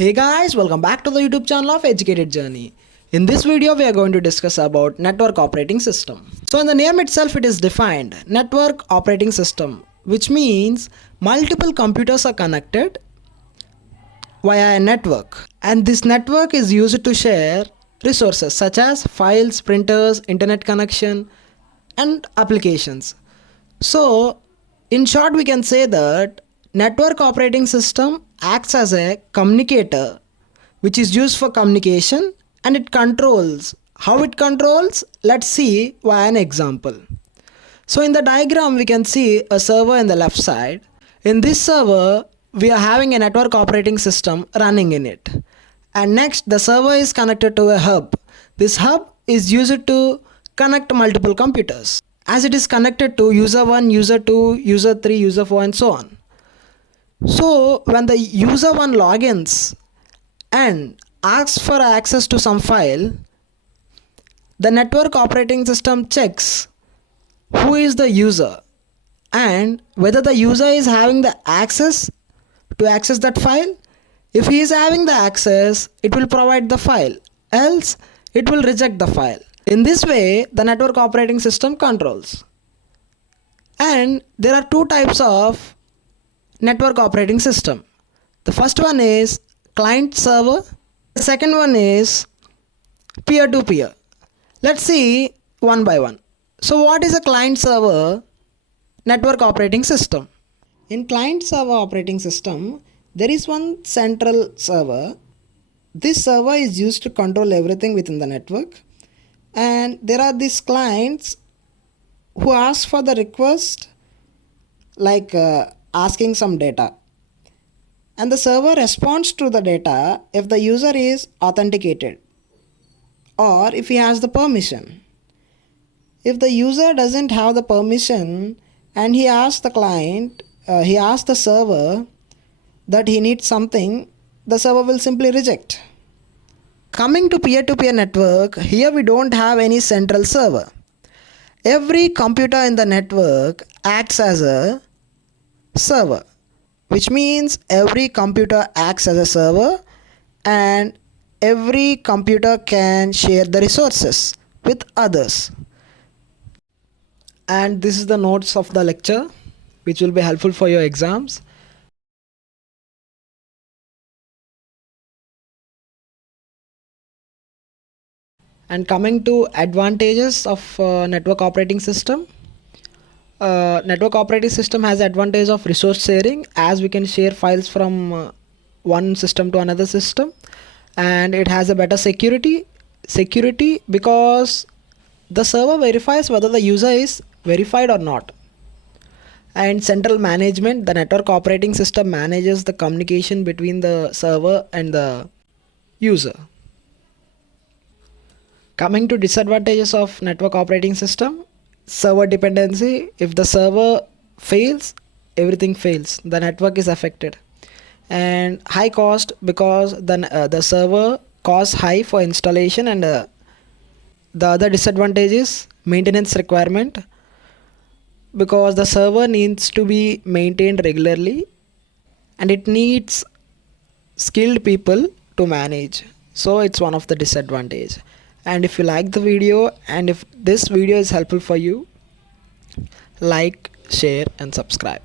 Hey guys, welcome back to the YouTube channel of Educated Journey. In this video, we are going to discuss about network operating system. So in the name itself, it is defined network operating system, which means multiple computers are connected via a network. And this network is used to share resources such as files, printers, internet connection, and applications. So in short, we can say that network operating system acts as a communicator which is used for communication, and it controls. How it controls? Let's see via an example. So in the diagram we can see a server in the left side. In this server we are having a network operating system running in it. And next the server is connected to a hub. This hub is used to connect multiple computers, as it is connected to user 1, user 2, user 3, user 4 and so on. So when the user 1 logins and asks for access to some file, the network operating system checks who is the user and whether the user is having the access to access that file. If he is having the access, it will provide the file, else it will reject the file. In this way, the network operating system controls. And there are two types of network operating system. The first one is client server. The second one is peer-to-peer. Let's see one by one. So what is a client server network operating system? In client server operating system, there is one central server. This server is used to control everything within the network, and there are these clients who ask for the request, like asking some data, and the server responds to the data if the user is authenticated or if he has the permission. If the user doesn't have the permission and he asks the server that he needs something, the server will simply reject. Coming to peer-to-peer network, here we don't have any central server. Every computer in the network acts as a server, which means every computer acts as a server and every computer can share the resources with others. And this is the notes of the lecture, which will be helpful for your exams. And coming to advantages of network operating system. Network operating system has advantage of resource sharing, as we can share files from one system to another system, and it has a better security because the server verifies whether the user is verified or not. And central management, the network operating system manages the communication between the server and the user. Coming to disadvantages of network operating system, server dependency. If the server fails, everything fails, the network is affected. And high cost, because the server costs high for installation. And the other disadvantage is maintenance requirement, because the server needs to be maintained regularly and it needs skilled people to manage. So it's one of the disadvantage. And if you like the video and if this video is helpful for you, like, share and subscribe.